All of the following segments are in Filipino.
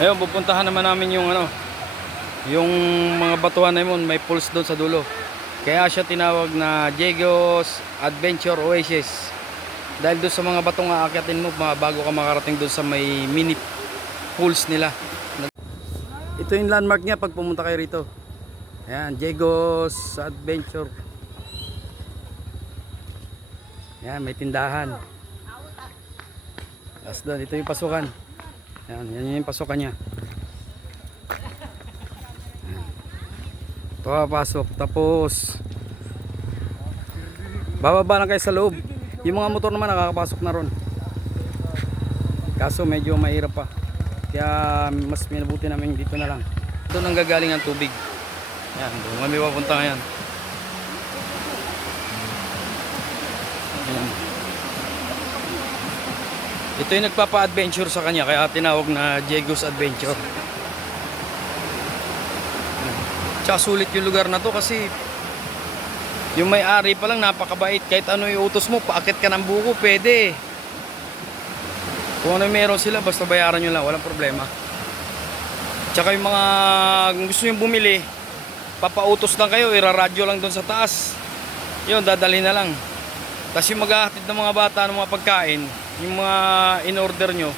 Ayun, pupuntahan naman namin yung ano, yung mga batuhan na yun, may pulse doon sa dulo. Kaya siya tinawag na Diego's Adventure Oasis. Dahil doon sa mga batong aakyatin mo bago ka makarating doon sa may mini pools nila. Ito yung landmark niya pag pumunta kayo rito. Ayan, Diego's Adventure. Ayan, may tindahan. Tapos doon, ito yung pasukan. Yan yung pasukan niya. Ito papasok. Tapos bababa lang kayo sa loob. Yung mga motor naman nakakapasok na ron. Kaso medyo mahirap pa. Kaya mas minabuti namin dito na lang. Doon ang gagaling ang tubig. Yan, doon kami papunta ngayon. Yan. Ito yung nagpapa-adventure sa kanya, kaya tinawag na Diego's Adventure. Tsaka sulit yung lugar na to kasi yung may-ari pa lang napakabait. Kahit ano iutos mo, paakit ka ng buko, pwede. Kung ano meron sila, basta bayaran nyo lang, walang problema. Tsaka yung mga gusto nyo bumili, papautos lang kayo, iraradyo lang doon sa taas. Yun, dadalhin na lang. Tapos yung maghahatid ng mga bata ng mga pagkain, yung mga in-order nyo,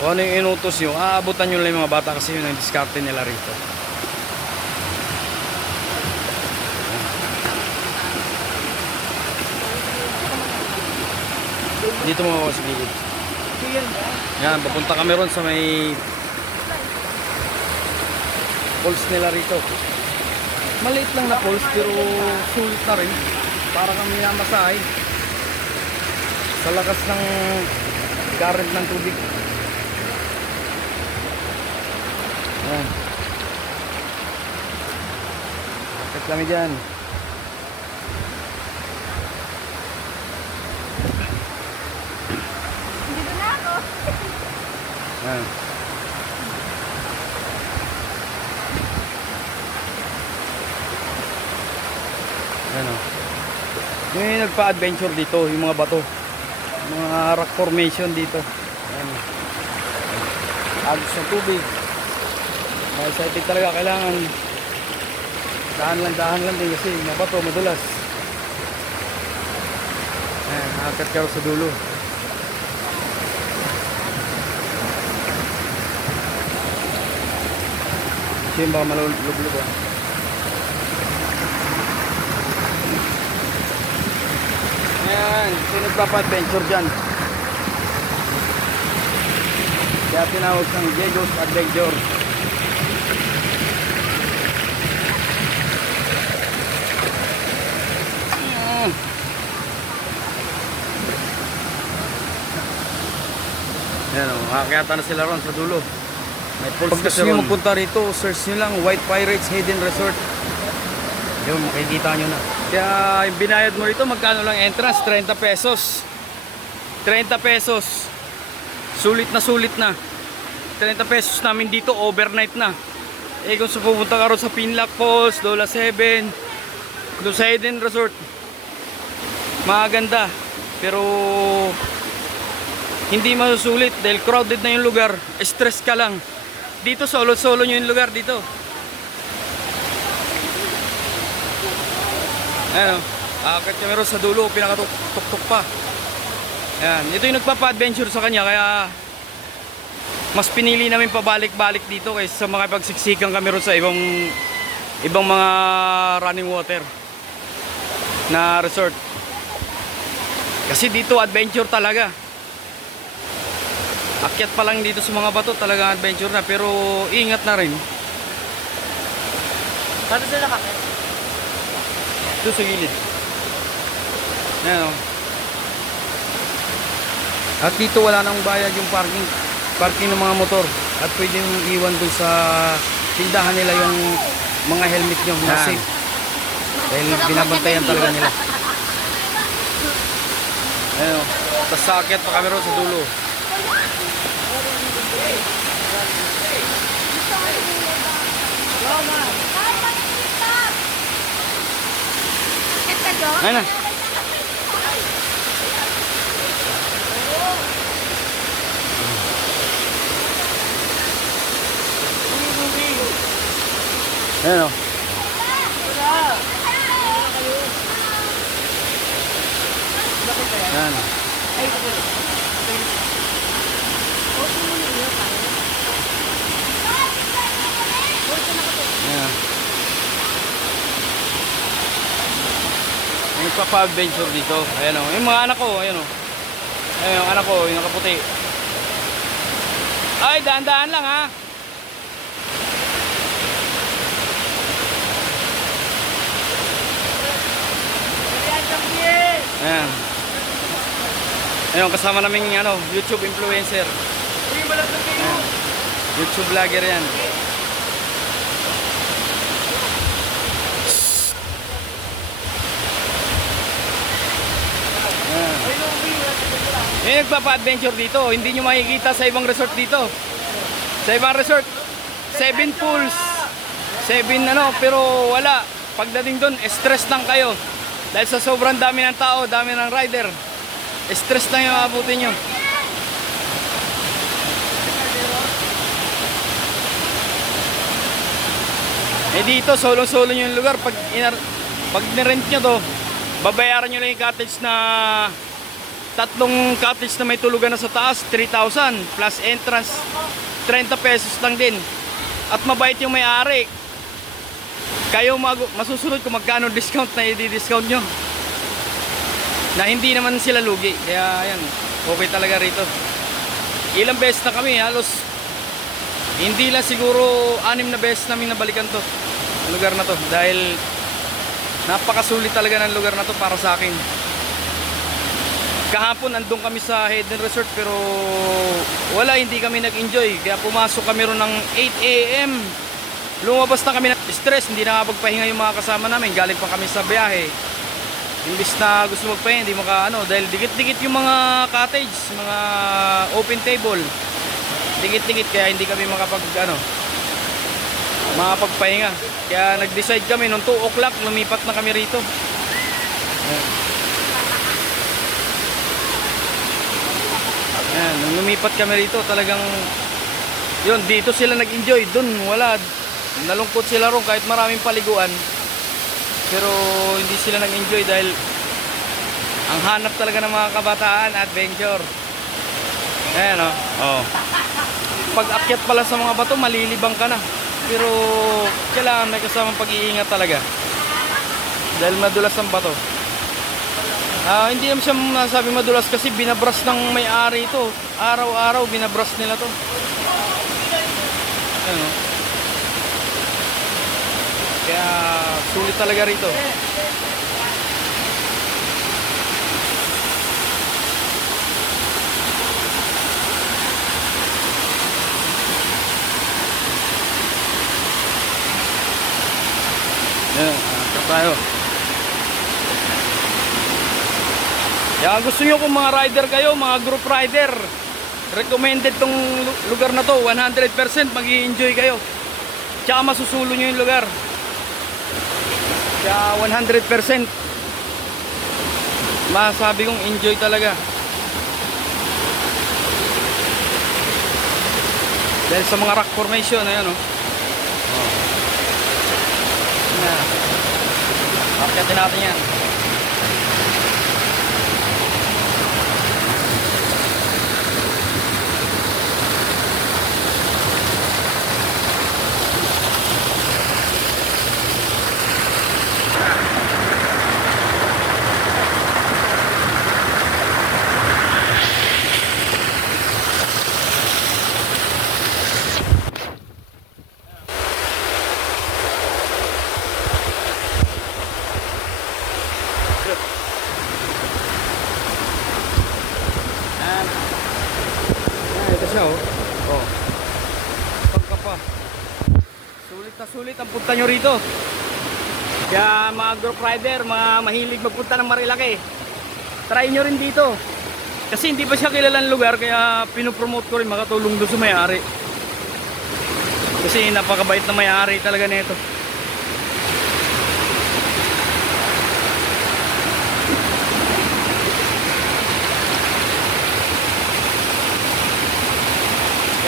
o ano yung inutos nyo, aabutan nyo lang yung mga bata kasi yun ang diskarte nila rito. Dito mo ako sa gilid. Yan, papunta kami ron sa may falls nila rito. Maliit lang na falls pero sulit na rin. Para kami namasahe sa lakas ng current ng tubig. Yan. Bakit kami dyan? Dito na ako. Yan. Yan o. Yung nagpa-adventure dito, yung mga bato. Mga rock formation dito. Yan. Agos sa tubig. Mga excited talaga, kailangan dahan lang din kasi mga bato madulas. Yan, nakakat ka sa dulo. Kasi yung baka malulog-log ah. Ayan, sino nagpapa-adventure dyan? Kaya tinawag ng Diego's Adventure. Ayan o, makakyata na sila ron sa dulo. May pulse. Pag gusto nyo magpunta rito, search nyo lang White Pirates Hidden Resort. Yun, makikita nyo na. Kaya yung binayad mo rito, magkano lang entrance? 30 pesos. 30 pesos. Sulit na. 30 pesos namin dito, overnight na. Eh kung pupunta ka rin sa Pinlac Falls, Lola 7, doon sa Hidden Resort, maganda. Pero hindi masusulit dahil crowded na yung lugar. Stress ka lang. Dito solo nyo yung lugar dito. Ayan o, akit kami rin sa dulo, pinakatuktok pa. Ayan, ito yung nagpapa-adventure sa kanya, kaya mas pinili namin pabalik-balik dito kaysa sa mga pagsiksikan kami rin sa ibang mga running water na resort. Kasi dito adventure talaga. Akyat pa lang dito sa mga bato, talaga adventure na, pero ingat na rin. Saan sila kakit? Ito sa gilid. Ayan o. At dito wala nang bayad yung parking ng mga motor. At pwede yung iwan dun sa tindahan nila yung mga helmet nyo na safe. Dahil binabantayan talaga nila. Ayan o. Tapos sa akyat pa kami rin sa dulo. Ayan na. Ayan o. Ayan. Ayan. May nagpapa-adventure dito. Ayan o. Yung mga anak ko, ayan o. Ayan yung anak ko, yung nakaputi. Ay, daan-daan lang ha. Ayan. Ayun, kasama naming YouTube influencer. Ayan. YouTube vlogger yan. Ayan. Yung nagpapa-adventure dito, hindi nyo makikita sa ibang resort dito. Sa ibang resort, 7 pools. 7 pero wala. Pagdating doon, stress lang kayo. Dahil sa sobrang dami ng tao, dami ng rider. Stress lang yung abutin nyo. Eh dito, solo-solo nyo yung lugar. Pag nirent nyo to, babayaran nyo lang yung cottage na 3 cottage na may tulugan na sa taas, 3,000 plus entrance, 30 pesos lang din. At mabait yung may-ari. Kayo masusunod kung magkano discount na i-discount nyo. Na hindi naman sila lugi. Kaya ayan, okay talaga rito. Ilang beses na kami, halos hindi lang siguro 6 na beses namin nabalikan to, ang lugar na to. Dahil napakasulit talaga ng lugar na to para sa akin. Kahapon andun kami sa Hayden Resort pero wala, hindi kami nag-enjoy. Kaya pumasok kami ron ng 8 AM. Lumabas na kami ng stress, hindi nakapagpahinga yung mga kasama namin. Galing pa kami sa biyahe. Imbis na gusto magpahinga, hindi dahil dikit-dikit yung mga cottage, mga open table. Dikit-dikit, kaya hindi kami makapagpahinga. Kaya nag-decide kami nung 2 o'clock, lumipat na kami rito. Ayan, nung lumipat kami rito, talagang yun, dito sila nag-enjoy. Dun wala, nalungkot sila ron kahit maraming paliguan. Pero hindi sila nag-enjoy dahil ang hanap talaga ng mga kabataan, adventure. Ayan o. Oh. Pag akyat pala sa mga bato, malilibang ka na. Pero kailangan may kasamang pag-iingat talaga. Dahil madulas ang bato. Hindi naman siya masabi madulas kasi binabras ng may-ari ito. Araw-araw binabras nila to. Ayan o. Kaya sulit talaga rito. Ayan, tayo. Kaya gusto nyo kung mga rider kayo, mga group rider, recommended tong lugar na to. 100% mag-i-enjoy kayo. Tsaka masusulo nyo yung lugar. Kaya 100% masabi kong enjoy talaga. Dahil sa mga rock formation, ayan o. Akyatin natin yan. Ito siya oh. Pagka pa. Sulit na sulit ang punta nyo rito. Kaya mga group rider, mga mahilig magpunta ng Marilaki, try nyo rin dito. Kasi hindi pa siya kilalang lugar, kaya pinopromote ko rin makatulong doon sa may-ari. Kasi napakabait na may-ari talaga nito.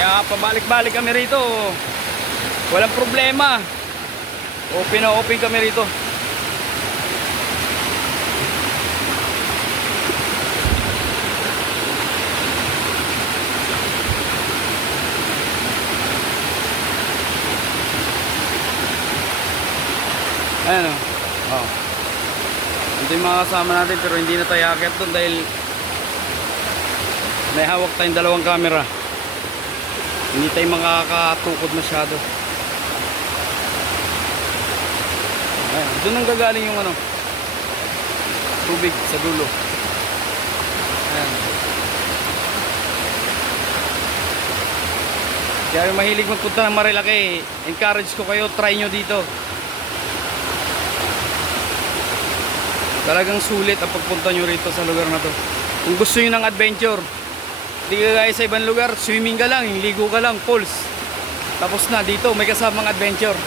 Kaya pabalik-balik kami rito, walang problema. Open na open kami rito. Ayan o. Oh. Ito yung mga kasama natin pero hindi na tayo akit doon dahil may hawak tayong dalawang camera. Hindi tayo makakatukod masyado. Ayan. Doon ang gagaling yung ano, tubig sa dulo. Ayan. Kaya yung mahilig magpunta ng Marilaki, encourage ko kayo, try nyo dito. Talagang sulit ang pagpunta nyo rito sa lugar na to. Kung gusto nyo ng adventure, di ka gaya sa ibang lugar, swimming ka lang, ligo ka lang, pools. Tapos na, dito may kasamang adventure.